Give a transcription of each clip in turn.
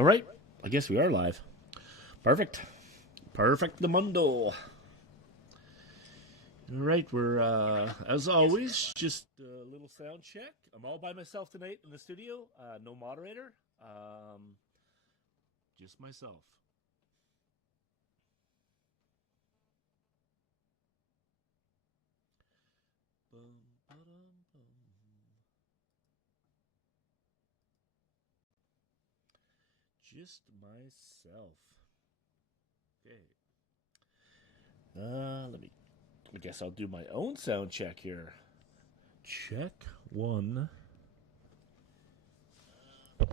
All right. I guess we are live. Perfect. Perfect the mundo. All right. We're, as always, just a little sound check. I'm all by myself tonight in the studio. No moderator. Just myself. Bum, ba-dum, bum. Just myself. Okay. Let me. I guess I'll do my own sound check here. Check one. I guess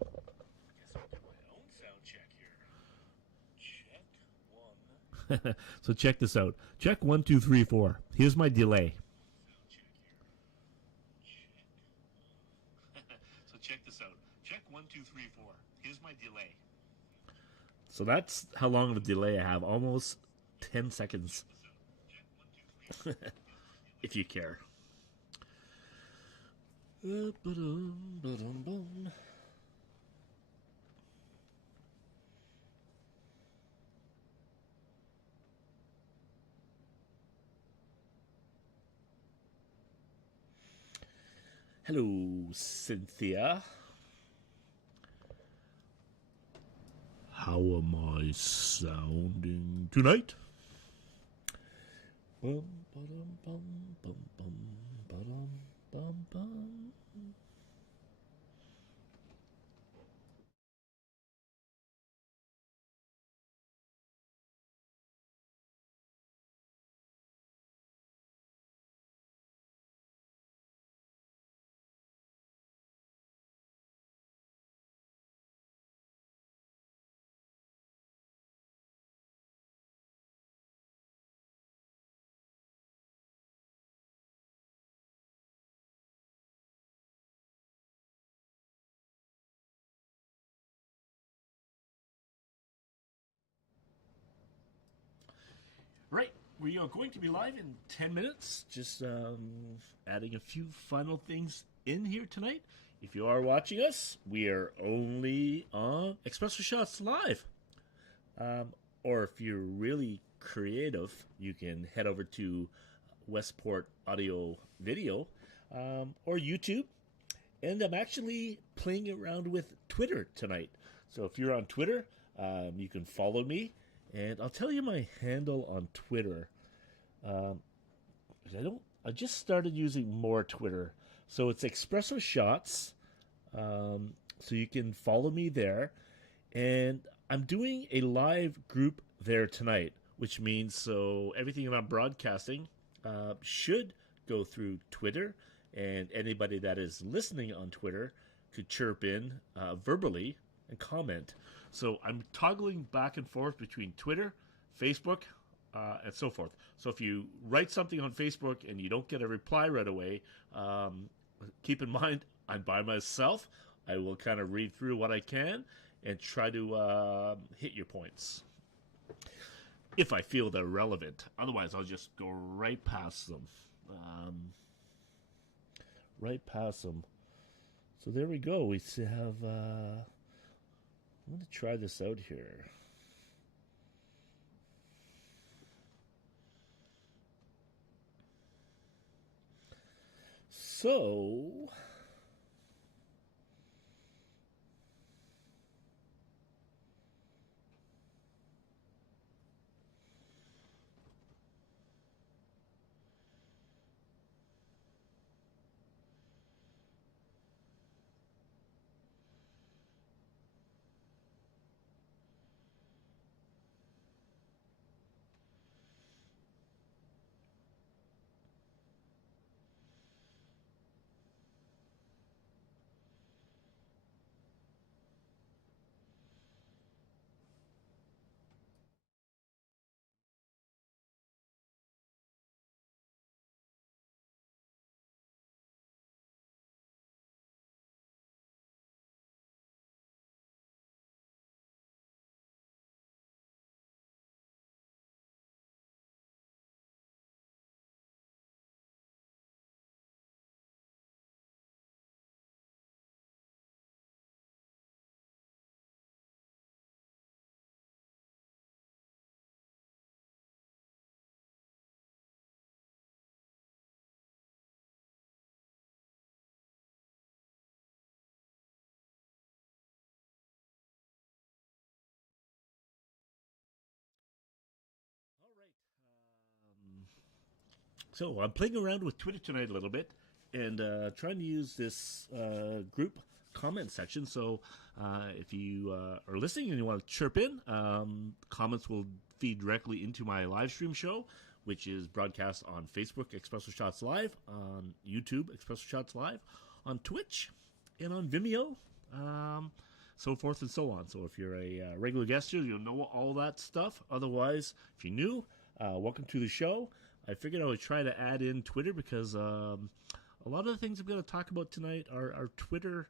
I'll do my own sound check here. Check one. So check this out. Check 1, 2, 3, 4. Here's my delay. So check this out. Check 1, 2, 3, 4. Here's my delay. So that's how long of a delay I have. Almost 10 seconds. If you care. Hello, Cynthia. How am I sounding tonight? Bum, ba-dum, bum, bum, bum, ba-dum, bum, bum. Right, we are going to be live in 10 minutes. Just adding a few final things in here tonight. If you are watching us, we are only on Espresso Shots Live. Or if you're really creative, you can head over to Westport Audio Video or YouTube. And I'm actually playing around with Twitter tonight. So if you're on Twitter, you can follow me. And I'll tell you my handle on Twitter. I just started using more Twitter. So it's Espresso Shots. So you can follow me there. And I'm doing a live group there tonight, which means so everything that I'm broadcasting should go through Twitter. And anybody that is listening on Twitter could chirp in verbally and comment. So I'm toggling back and forth between Twitter, Facebook, and so forth. So if you write something on Facebook and you don't get a reply right away, keep in mind I'm by myself. I will kind of read through what I can and try to hit your points if I feel they're relevant. Otherwise, I'll just go right past them. Right past them. So there we go. We have. I'm going to try this out here. So. So I'm playing around with Twitter tonight a little bit and trying to use this group comment section. So if you are listening and you want to chirp in, comments will feed directly into my live stream show, which is broadcast on Facebook, Espresso Shots Live, on YouTube, Espresso Shots Live, on Twitch, and on Vimeo, so forth and so on. So if you're a regular guest here, you'll know all that stuff. Otherwise, if you're new, welcome to the show. I figured I would try to add in Twitter because a lot of the things I'm going to talk about tonight are Twitter,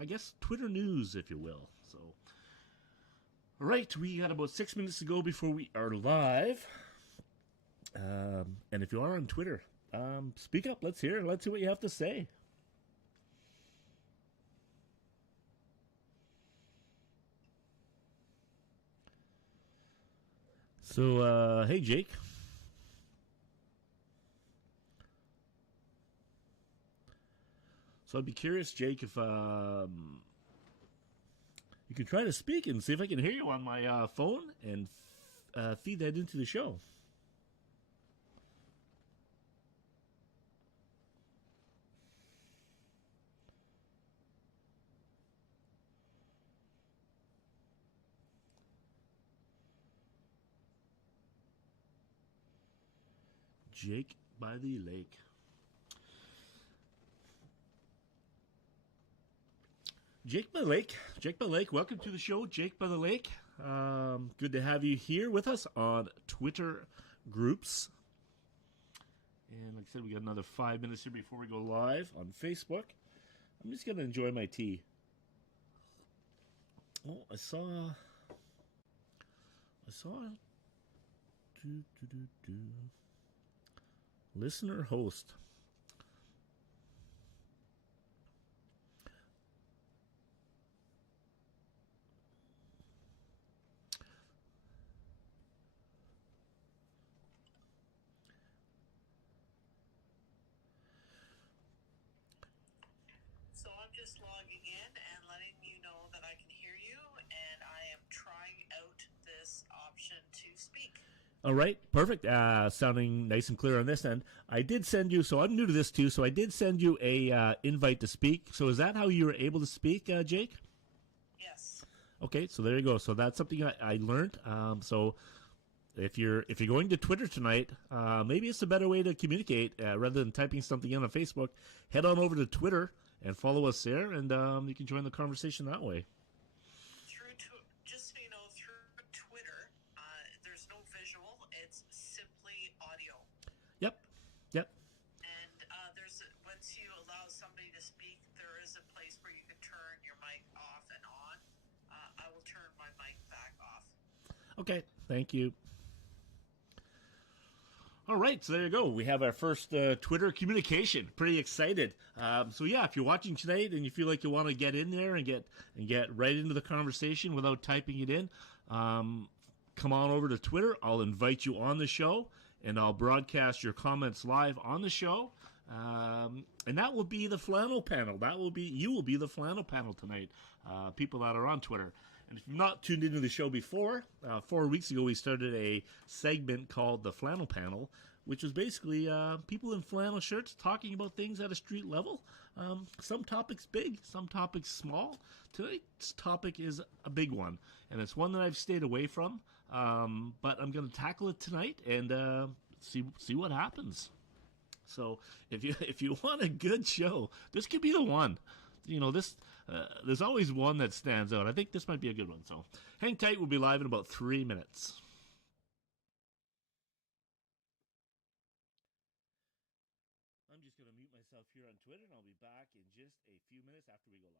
I guess, Twitter news, if you will. So, all right, we got about 6 minutes to go before we are live. And if you are on Twitter, speak up. Let's hear. Let's see what you have to say. So, hey, Jake. So I'd be curious, Jake, if you can try to speak and see if I can hear you on my phone and feed that into the show. Jake by the lake. Jake by the Lake. Jake by the Lake, welcome to the show, Jake by the Lake. Good to have you here with us on Twitter groups. And like I said, we got another 5 minutes here before we go live on Facebook. I'm just going to enjoy my tea. Oh, I saw. Listener host. So I'm just logging in and letting you know that I can hear you, and I am trying out this option to speak. All right, perfect. Sounding nice and clear on this end. I did send you, so I'm new to this too, so I did send you a invite to speak. So is that how you were able to speak, Jake? Yes. Okay, so there you go. So that's something I learned. So if you're going to Twitter tonight, maybe it's a better way to communicate rather than typing something in on Facebook. Head on over to Twitter and follow us there, and you can join the conversation that way. Just so you know, through Twitter, there's no visual. It's simply audio. Yep. And once you allow somebody to speak, there is a place where you can turn your mic off and on. I will turn my mic back off. Okay, thank you. All right, so there you go. We have our first Twitter communication. Pretty excited. So yeah, if you're watching tonight and you feel like you want to get in there and get right into the conversation without typing it in, come on over to Twitter. I'll invite you on the show, and I'll broadcast your comments live on the show. And that will be the Flannel panel. You will be the Flannel panel tonight. People that are on Twitter. And if you've not tuned into the show before, 4 weeks ago we started a segment called the Flannel Panel, which was basically people in flannel shirts talking about things at a street level. Some topics big, some topics small. Tonight's topic is a big one, and it's one that I've stayed away from, but I'm going to tackle it tonight and see what happens. So if you want a good show, this could be the one. There's always one that stands out. I think this might be a good one. So hang tight. We'll be live in about 3 minutes. I'm just going to mute myself here on Twitter, and I'll be back in just a few minutes after we go live.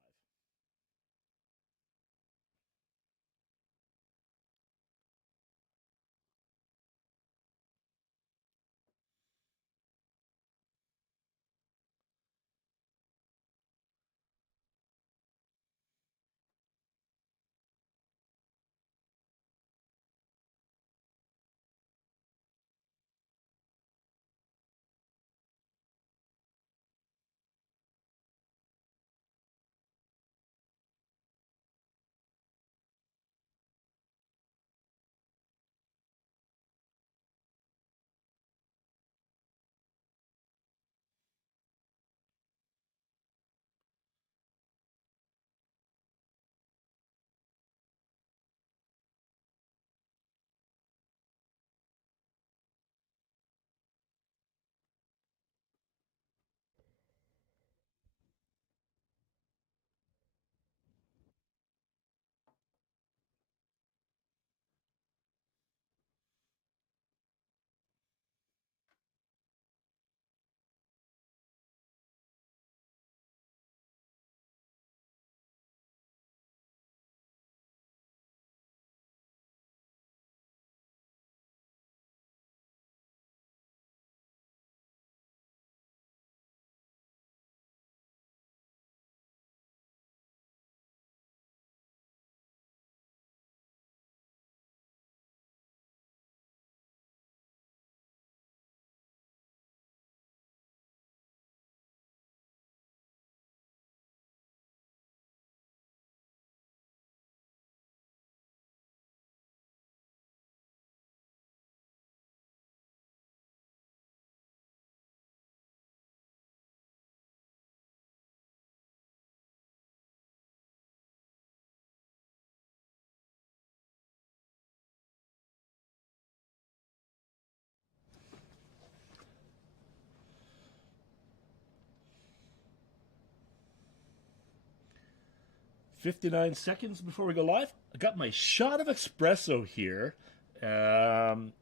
59 seconds before we go live. I got my shot of espresso here, and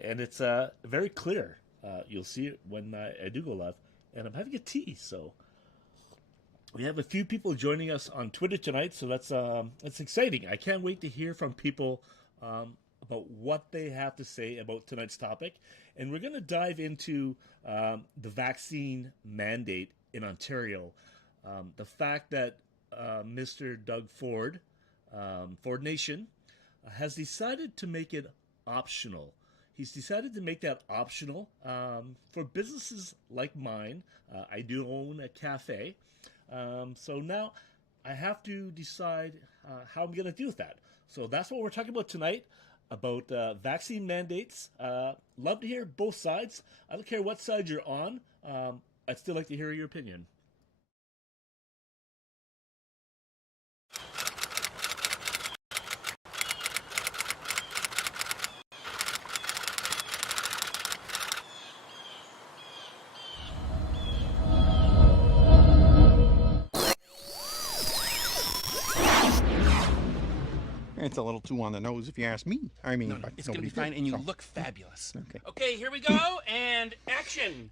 it's very clear. You'll see it when I do go live, and I'm having a tea. So we have a few people joining us on Twitter tonight, so that's exciting. I can't wait to hear from people about what they have to say about tonight's topic, and we're going to dive into the vaccine mandate in Ontario, the fact that Mr. Doug Ford, Ford Nation, has decided to make it optional. He's decided to make that optional for businesses like mine. I do own a cafe. So now I have to decide how I'm going to deal with that. So that's what we're talking about tonight, about vaccine mandates. Love to hear both sides. I don't care what side you're on. I'd still like to hear your opinion. It's a little too on the nose if you ask me. I mean, No, it's going to be fine, and you look fabulous. Okay. Okay, here we go, and action.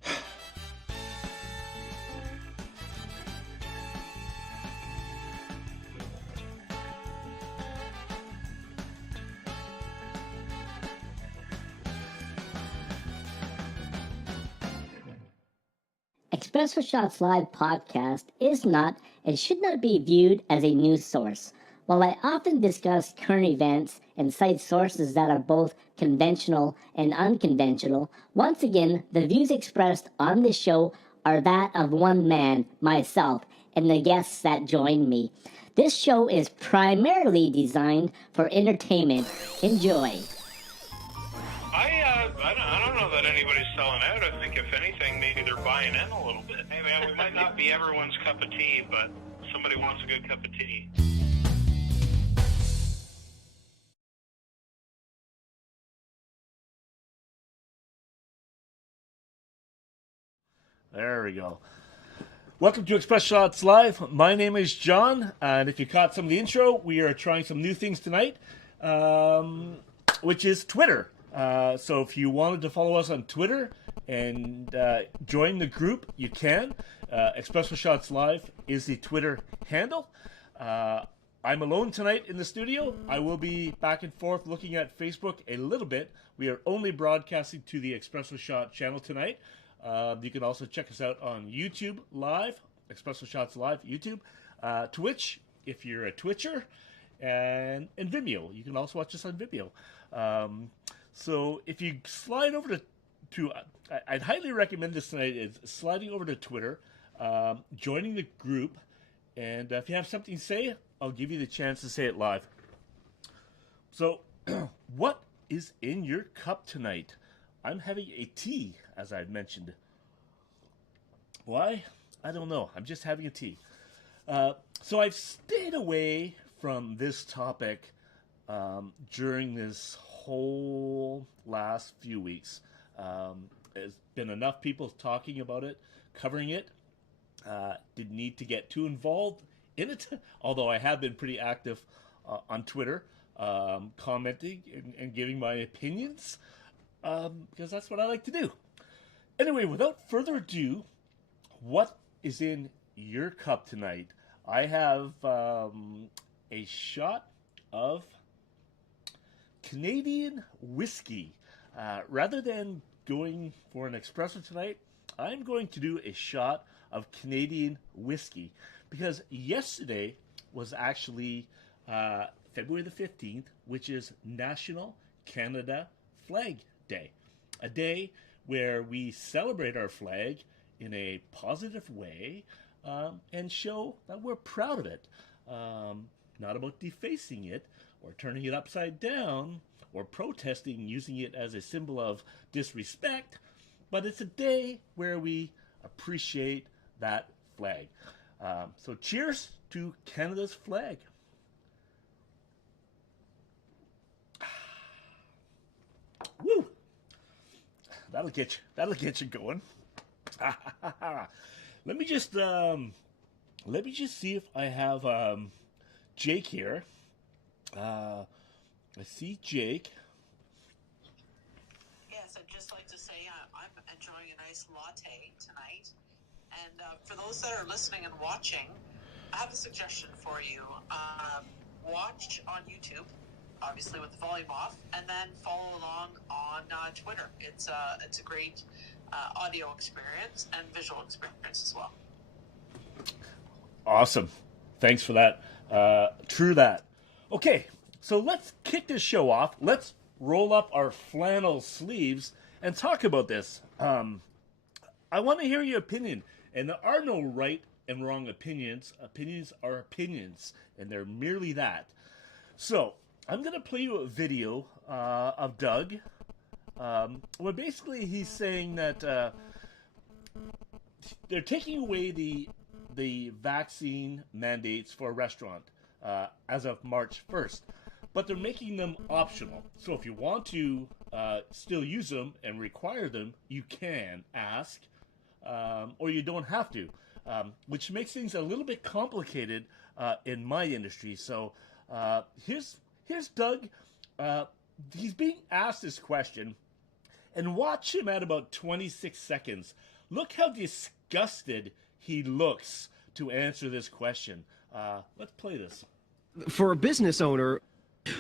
Espresso Shots Live podcast is not and should not be viewed as a news source. While I often discuss current events and cite sources that are both conventional and unconventional, once again, the views expressed on this show are that of one man, myself, and the guests that join me. This show is primarily designed for entertainment. Enjoy. I don't know that anybody's selling out. I think if anything, maybe they're buying in a little bit. Hey man, we might not be everyone's cup of tea, but somebody wants a good cup of tea. There we go. Welcome to Express Shots Live. My name is John, and if you caught some of the intro, we are trying some new things tonight, which is Twitter. So if you wanted to follow us on Twitter and join the group, you can. Espresso Shots Live is the Twitter handle. I'm alone tonight in the studio. I will be back and forth looking at Facebook a little bit. We are only broadcasting to the Espresso Shot channel tonight. You can also check us out on YouTube Live, Espresso Shots Live, YouTube, Twitch, if you're a Twitcher, and Vimeo. You can also watch us on Vimeo. So if you slide over to I'd highly recommend this tonight, is sliding over to Twitter, joining the group, and if you have something to say, I'll give you the chance to say it live. So, what is in your cup tonight? I'm having a tea, as I've mentioned. Why? I don't know. I'm just having a tea. So I've stayed away from this topic during this whole last few weeks. There's been enough people talking about it, covering it. Didn't need to get too involved in it, although I have been pretty active on Twitter, commenting and giving my opinions, because that's what I like to do. Anyway, without further ado, what is in your cup tonight? I have a shot of Canadian whiskey. Rather than going for an espresso tonight, I'm going to do a shot of Canadian whiskey, because yesterday was actually February the 15th, which is National Canada Flag Day, a day where we celebrate our flag in a positive way and show that we're proud of it, not about defacing it or turning it upside down or protesting using it as a symbol of disrespect, but it's a day where we appreciate that flag. So cheers to Canada's flag. Woo! That'll get you going. Let me just see if I have Jake here. I see Jake. Yes, I'd just like to say I'm enjoying a nice latte tonight. And for those that are listening and watching, I have a suggestion for you. Watch on YouTube, obviously with the volume off, and then follow along on Twitter. It's a great audio experience and visual experience as well. Awesome. Thanks for that. True that. Okay, so let's kick this show off. Let's roll up our flannel sleeves and talk about this. I want to hear your opinion. And there are no right and wrong opinions. Opinions are opinions, and they're merely that. So, I'm going to play you a video of Doug, where basically he's saying that they're taking away the vaccine mandates for a restaurant as of March 1st, but they're making them optional. So if you want to still use them and require them, you can ask, or you don't have to, which makes things a little bit complicated in my industry. So here's Doug. He's being asked this question, and watch him at about 26 seconds. Look how disgusted he looks to answer this question. Let's play this. For a business owner,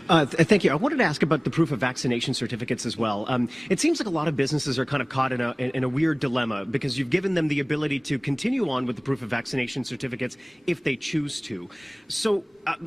thank you. I wanted to ask about the proof of vaccination certificates as well. It seems like a lot of businesses are kind of caught in a weird dilemma because you've given them the ability to continue on with the proof of vaccination certificates if they choose to. So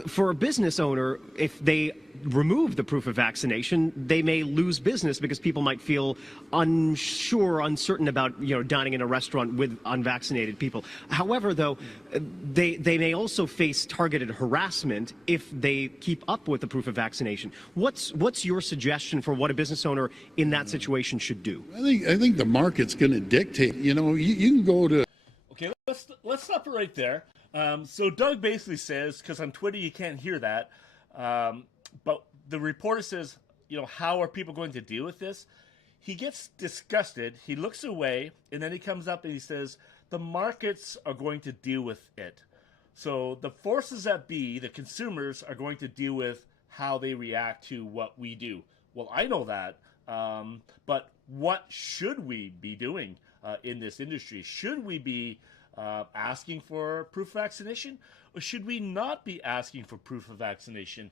for a business owner, if they remove the proof of vaccination, they may lose business because people might feel unsure, uncertain about, dining in a restaurant with unvaccinated people. However, though, they may also face targeted harassment if they keep up with the proof of vaccination. What's your suggestion for what a business owner in that situation should do? I think the market's going to dictate. You can go to. Okay, let's stop it right there. So Doug basically says, because on Twitter you can't hear that, but the reporter says, how are people going to deal with this? He gets disgusted, he looks away, and then he comes up and he says, the markets are going to deal with it. So the forces that be, the consumers, are going to deal with how they react to what we do. Well, I know that, but what should we be doing in this industry? Should we be asking for proof of vaccination, or should we not be asking for proof of vaccination?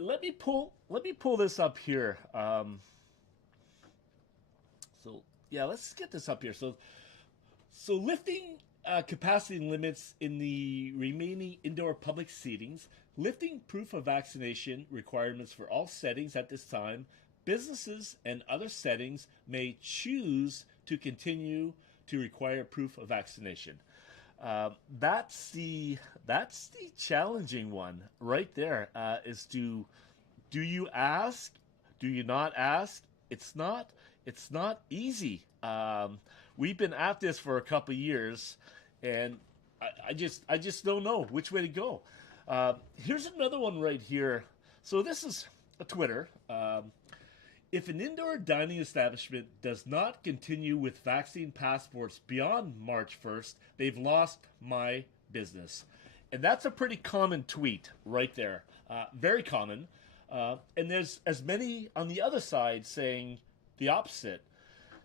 Let me pull this up here. Let's get this up here. So lifting capacity limits in the remaining indoor public seatings, lifting proof of vaccination requirements for all settings at this time. Businesses and other settings may choose to continue to require proof of vaccination. That's the challenging one right there. Do you ask? Do you not ask? It's not easy. We've been at this for a couple of years, and I just don't know which way to go. Here's another one right here. So this is a Twitter. If an indoor dining establishment does not continue with vaccine passports beyond March 1st, they've lost my business. And that's a pretty common tweet right there. Very common. And there's as many on the other side saying the opposite.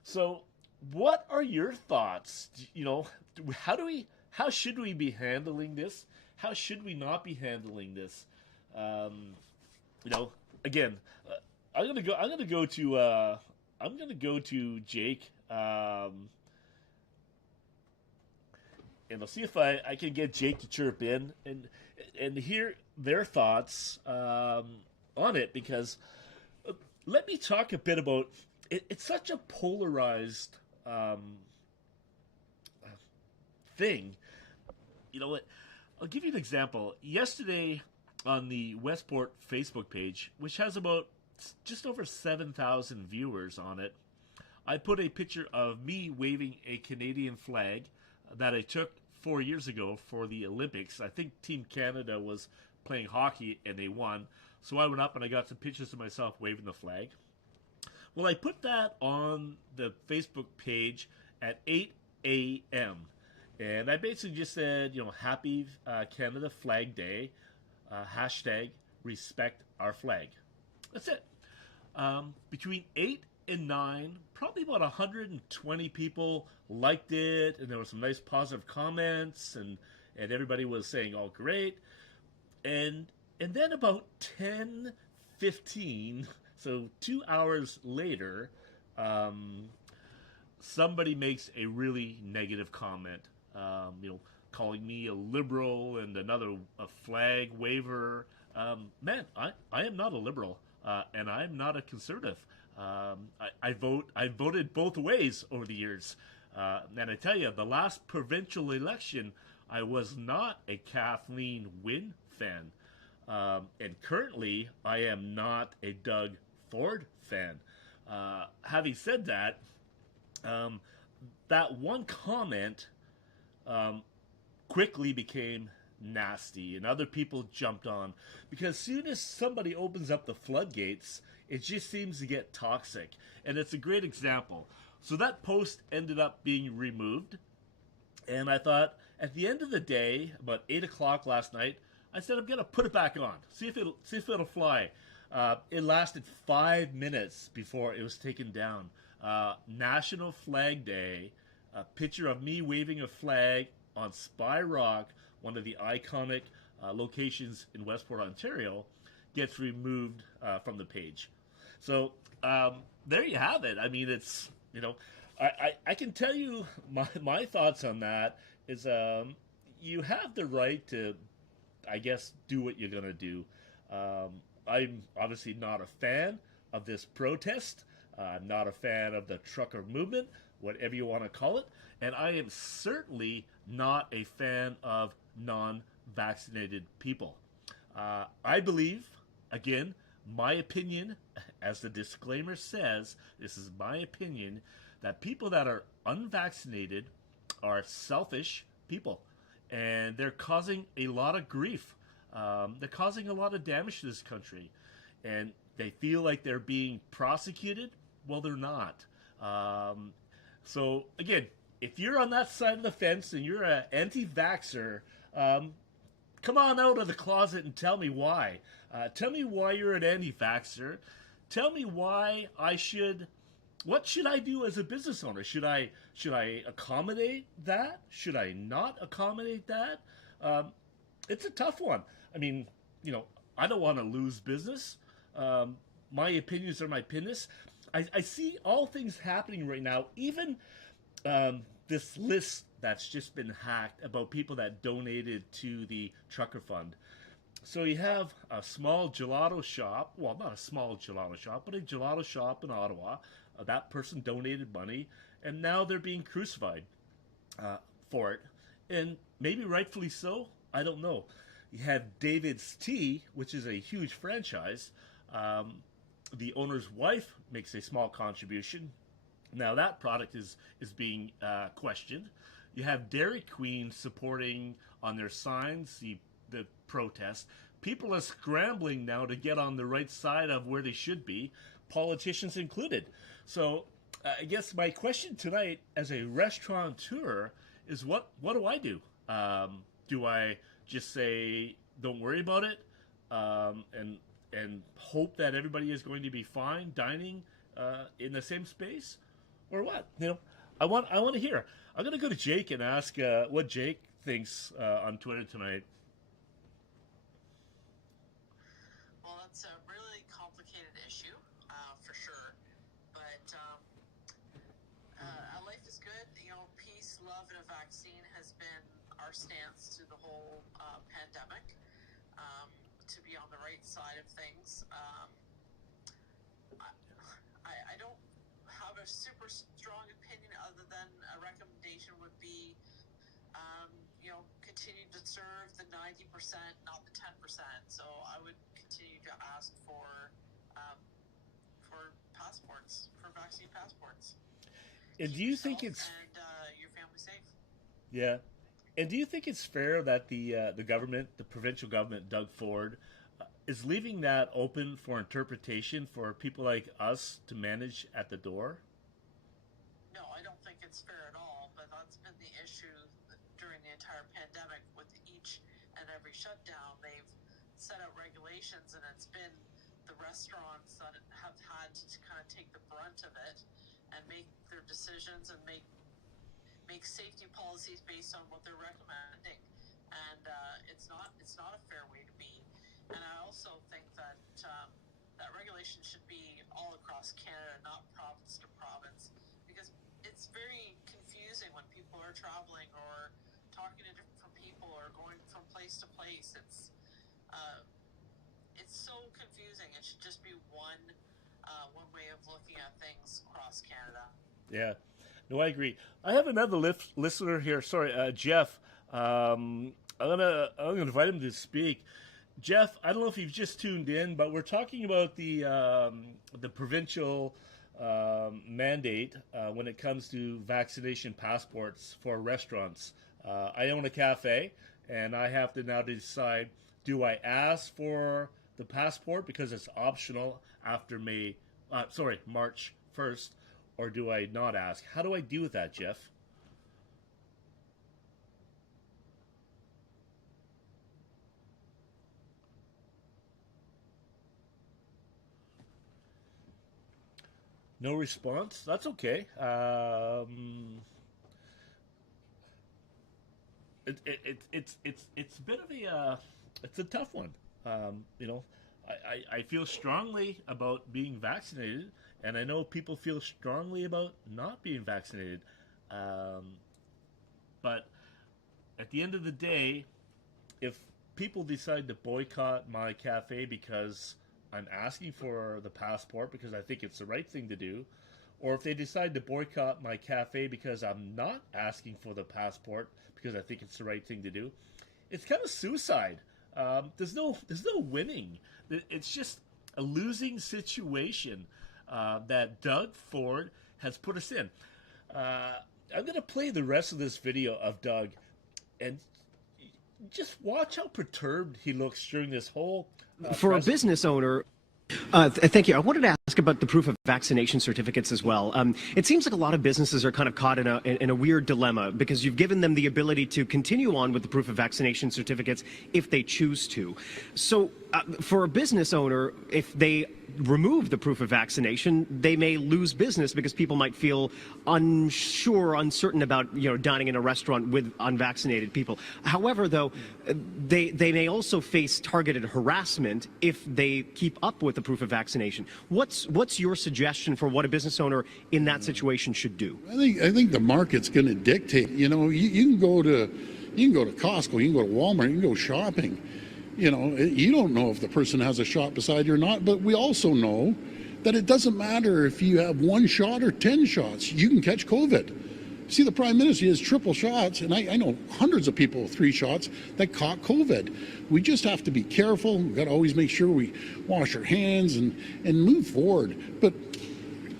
So what are your thoughts? How should we be handling this? How should we not be handling this? Again, I'm gonna go to Jake, and I'll see if I can get Jake to chirp in and hear their thoughts on it, because let me talk a bit about it. It's such a polarized thing. You know what? I'll give you an example. Yesterday on the Westport Facebook page, which has about just over 7,000 viewers on it, I put a picture of me waving a Canadian flag that I took 4 years ago for the Olympics. I think Team Canada was playing hockey and they won. So I went up and I got some pictures of myself waving the flag. Well, I put that on the Facebook page at 8 a.m. And I basically just said, Happy Canada Flag Day, hashtag respect our flag. That's it. Between 8 and 9, probably about 120 people liked it, and there were some nice positive comments, and everybody was saying, "Oh, great." And then about 10:15, so 2 hours later, somebody makes a really negative comment, calling me a liberal and another a flag waver. Man, I am not a liberal, and I'm not a conservative. I voted both ways over the years, and I tell you, the last provincial election, I was not a Kathleen Wynne fan, and currently I am not a Doug Ford fan. Having said that, that one comment quickly became nasty, and other people jumped on, because as soon as somebody opens up the floodgates, it just seems to get toxic. And it's a great example. So that post ended up being removed, and I thought, at the end of the day, about 8 o'clock last night, I said, I'm gonna put it back on, see if it'll fly. It lasted 5 minutes before it was taken down. National Flag Day, a picture of me waving a flag on Spy Rock, one of the iconic locations in Westport, Ontario, gets removed from the page. So there you have it. I mean, it's, I can tell you my thoughts on that is you have the right to, I guess, do what you're going to do. I'm obviously not a fan of this protest. I'm not a fan of the trucker movement, whatever you want to call it. And I am certainly not a fan of non-vaccinated people. I believe, again, my opinion, as the disclaimer says, this is my opinion, that people that are unvaccinated are selfish people. And they're causing a lot of grief. They're causing a lot of damage to this country. And they feel like they're being prosecuted. Well, they're not. So, again, if you're on that side of the fence and you're an anti-vaxxer, come on out of the closet and tell me why. Tell me why you're an anti-vaxxer. Tell me why what should I do as a business owner? Should I accommodate that? Should I not accommodate that? It's a tough one. I mean, I don't want to lose business. My opinions are my opinions. I see all things happening right now, even this list that's just been hacked about people that donated to the trucker fund. So you have a small gelato shop, well, not a small gelato shop, but a gelato shop in Ottawa. That person donated money, and now they're being crucified for it. And maybe rightfully so, I don't know. You have David's Tea, which is a huge franchise. The owner's wife makes a small contribution. Now that product is being questioned. You have Dairy Queen supporting on their signs the protest. People are scrambling now to get on the right side of where they should be, politicians included. So I guess my question tonight as a restaurateur is what do I do? Do I just say don't worry about it and hope that everybody is going to be fine dining in the same space, or what? I want to hear. I'm going to go to Jake and ask what Jake thinks on Twitter tonight. Well, that's a really complicated issue, for sure. But life is good. Peace, love, and a vaccine has been our stance through the whole pandemic. To be on the right side of things. I don't have a super strong opinion other than a recommendation would be, continue to serve the 90%, not the 10%. So I would continue to ask for passports, for vaccine passports. And do you think it's and your family safe? Yeah. And do you think it's fair that the government, the provincial government, Doug Ford, is leaving that open for interpretation for people like us to manage at the door? No, I don't think it's fair at all. But that's been the issue entire pandemic, with each and every shutdown, they've set out regulations, and it's been the restaurants that have had to kind of take the brunt of it and make their decisions and make safety policies based on what they're recommending. And it's not a fair way to be. And I also think that that regulation should be all across Canada, not province to province, because it's very confusing when people are traveling or talking to different people or going from place to place. It's so confusing. It should just be one way of looking at things across Canada. Yeah, no, I agree. I have another listener here. Sorry, Jeff. I'm gonna invite him to speak. Jeff, I don't know if you've just tuned in, but we're talking about the provincial mandate when it comes to vaccination passports for restaurants. I own a cafe, and I have to now decide: do I ask for the passport because it's optional after March 1st, or do I not ask? How do I deal with that, Jeff? No response. That's okay. It's a bit of it's a tough one. I feel strongly about being vaccinated, and I know people feel strongly about not being vaccinated. But at the end of the day, if people decide to boycott my cafe because I'm asking for the passport because I think it's the right thing to do, or if they decide to boycott my cafe because I'm not asking for the passport because I think it's the right thing to do, it's kind of suicide. There's no winning. It's just a losing situation that Doug Ford has put us in. I'm going to play the rest of this video of Doug, and just watch how perturbed he looks during this whole For a business owner, thank you. I wanted to ask about the proof of vaccination certificates as well. It seems like a lot of businesses are kind of caught in a weird dilemma because you've given them the ability to continue on with the proof of vaccination certificates if they choose to. So for a business owner, if they remove the proof of vaccination, they may lose business because people might feel unsure, uncertain about dining in a restaurant with unvaccinated people. However, though, they may also face targeted harassment if they keep up with the proof of vaccination. What's your suggestion for what a business owner in that situation should do? I think the market's going to dictate. You can go to Costco, you can go to Walmart, you can go shopping. You don't know if the person has a shot beside you or not, but we also know that it doesn't matter if you have 1 shot or 10 shots, you can catch COVID. See, the Prime Minister has triple shots, and I know hundreds of people with 3 shots that caught COVID. We just have to be careful. We've got to always make sure we wash our hands and move forward. But,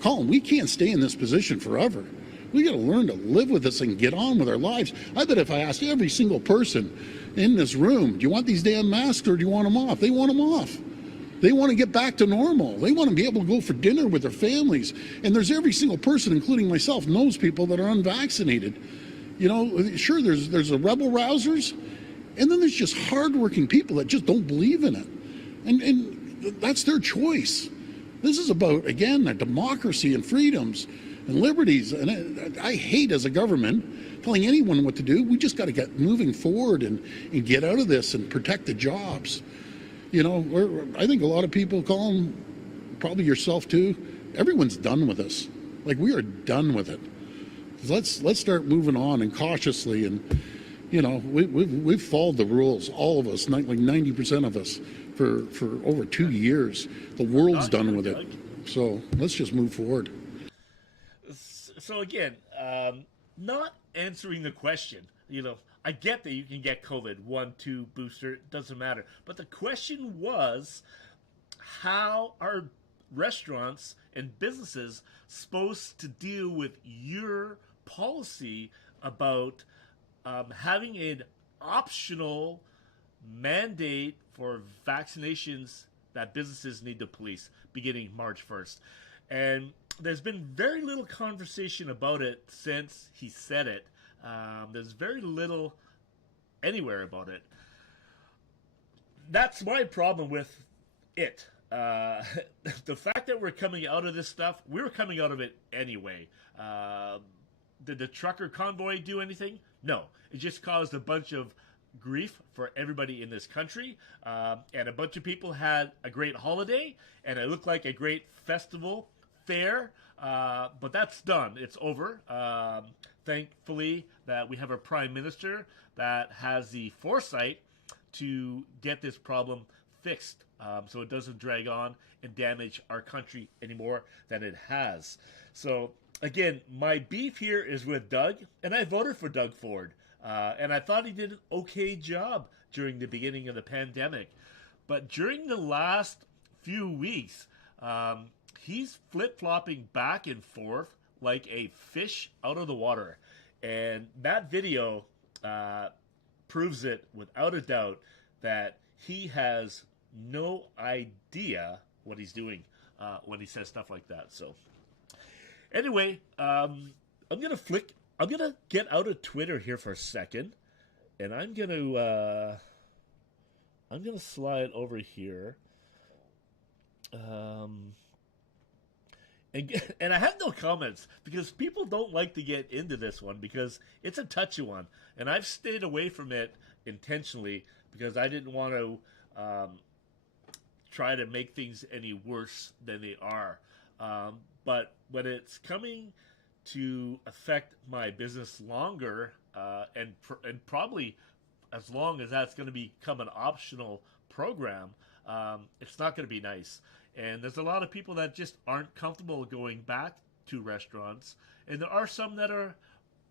Colin, we can't stay in this position forever. We got to learn to live with this and get on with our lives. I bet if I asked every single person in this room, do you want these damn masks or do you want them off? They want them off. They want to get back to normal. They want to be able to go for dinner with their families. And there's every single person, including myself, knows people that are unvaccinated. Sure, there's the rebel rousers, and then there's just hardworking people that just don't believe in it. And that's their choice. This is about, again, a democracy and freedoms and liberties. And I hate, as a government, telling anyone what to do. We just got to get moving forward and get out of this and protect the jobs. I think a lot of people, Colin, probably yourself too, everyone's done with this. Like, we are done with it. Let's start moving on and cautiously. And we've followed the rules, all of us, like 90% of us, for over 2 years. The world's done with it. So let's just move forward. So again, not answering the question. I get that you can get COVID, 1, 2 booster, it doesn't matter. But the question was, how are restaurants and businesses supposed to deal with your policy about having an optional mandate for vaccinations that businesses need to police beginning March 1st? And there's been very little conversation about it since he said it. There's very little anywhere about it. That's my problem with it. The fact that we're coming out of this stuff, we were coming out of it anyway. Did the trucker convoy do anything? No. It just caused a bunch of grief for everybody in this country. And a bunch of people had a great holiday, and it looked like a great festival fair. But that's done. It's over. Thankfully, that we have a prime minister that has the foresight to get this problem fixed, so it doesn't drag on and damage our country any more than it has. So again, my beef here is with Doug, and I voted for Doug Ford, and I thought he did an okay job during the beginning of the pandemic. But during the last few weeks, he's flip-flopping back and forth like a fish out of the water. And that video proves it without a doubt that he has no idea what he's doing when he says stuff like that. So anyway, I'm gonna get out of Twitter here for a second, and I'm gonna slide over here. And I have no comments because people don't like to get into this one because it's a touchy one, and I've stayed away from it intentionally because I didn't want to try to make things any worse than they are. But when it's coming to affect my business longer, and probably as long as that's going to become an optional program, it's not going to be nice. And there's a lot of people that just aren't comfortable going back to restaurants, and there are some that are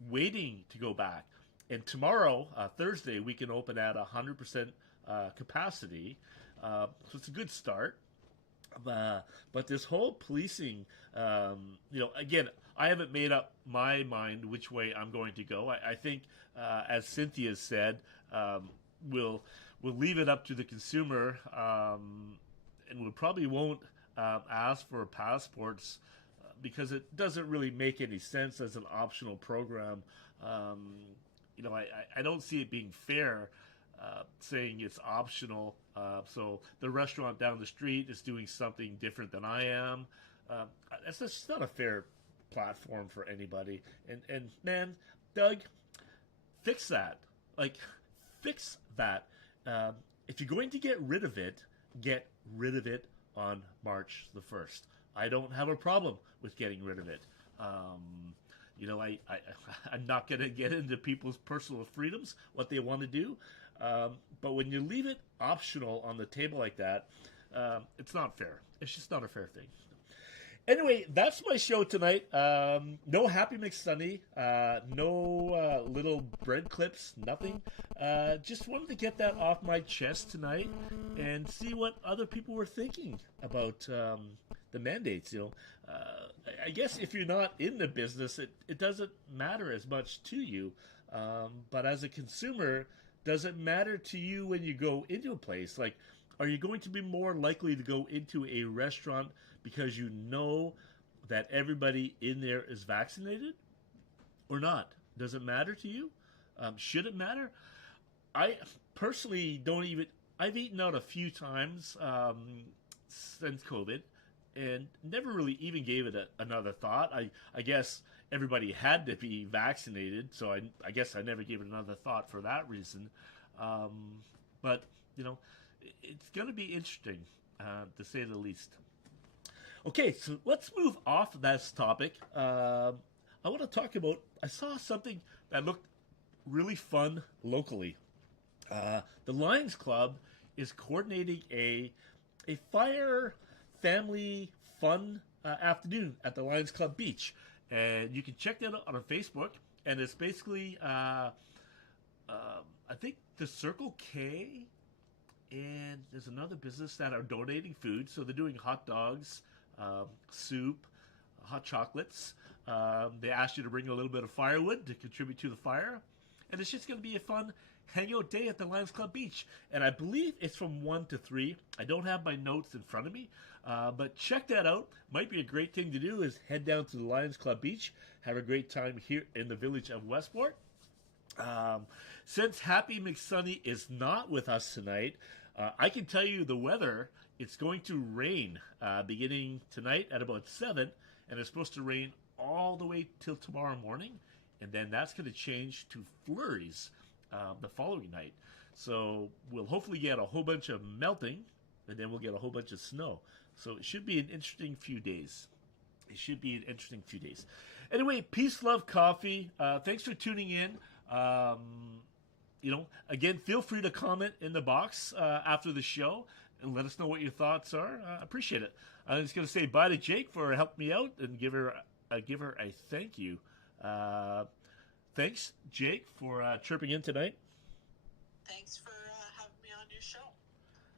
waiting to go back. And tomorrow, Thursday, we can open at 100% capacity, so it's a good start. But this whole policing, again, I haven't made up my mind which way I'm going to go. I think, as Cynthia said, we'll leave it up to the consumer, and we probably won't ask for passports because it doesn't really make any sense as an optional program. I don't see it being fair saying it's optional. So the restaurant down the street is doing something different than I am. That's just not a fair platform for anybody. And man, Doug, fix that. Fix that. If you're going to get rid of it, get rid of it on March the 1st. I don't have a problem with getting rid of it. I'm not going to get into people's personal freedoms, what they want to do. But when you leave it optional on the table like that, it's not fair. It's just not a fair thing. Anyway, that's my show tonight. No Happy McSunny, no little bread clips, nothing. Just wanted to get that off my chest tonight and see what other people were thinking about the mandates. I guess if you're not in the business, it doesn't matter as much to you. But as a consumer, does it matter to you when you go into a place? Are you going to be more likely to go into a restaurant because you know that everybody in there is vaccinated or not? Does it matter to you? Should it matter? I personally don't even... I've eaten out a few times since COVID and never really even gave it another thought. I guess everybody had to be vaccinated, so I guess I never gave it another thought for that reason. But, it's going to be interesting, to say the least. Okay, so let's move off this topic. I want to talk about, I saw something that looked really fun locally. The Lions Club is coordinating a fire family fun afternoon at the Lions Club Beach. And you can check that out on Facebook. And it's basically, I think the Circle K and there's another business that are donating food. So they're doing hot dogs, soup, hot chocolates. They asked you to bring a little bit of firewood to contribute to the fire. And it's just going to be a fun hangout day at the Lions Club Beach. And I believe it's from 1 to 3. I don't have my notes in front of me. But check that out. Might be a great thing to do is head down to the Lions Club Beach. Have a great time here in the village of Westport. Since Happy McSunny is not with us tonight, I can tell you the weather. It's going to rain beginning tonight at about 7, and it's supposed to rain all the way till tomorrow morning, and then that's going to change to flurries the following night. So we'll hopefully get a whole bunch of melting, and then we'll get a whole bunch of snow. So it should be an interesting few days. Anyway, peace, love, coffee. Thanks for tuning in. Again, feel free to comment in the box after the show and let us know what your thoughts are. I appreciate it. I'm just going to say bye to Jake for helping me out and give her a thank you. Thanks, Jake, for chirping in tonight. Thanks for having me on your show.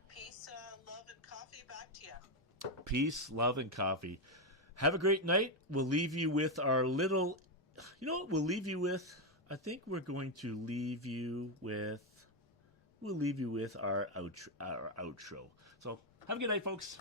Peace, love, and coffee back to you. Peace, love, and coffee. Have a great night. We'll leave you with our little... You know what we'll leave you with? I think we're going to leave you with... We'll leave you with our outro. So, have a good night, folks.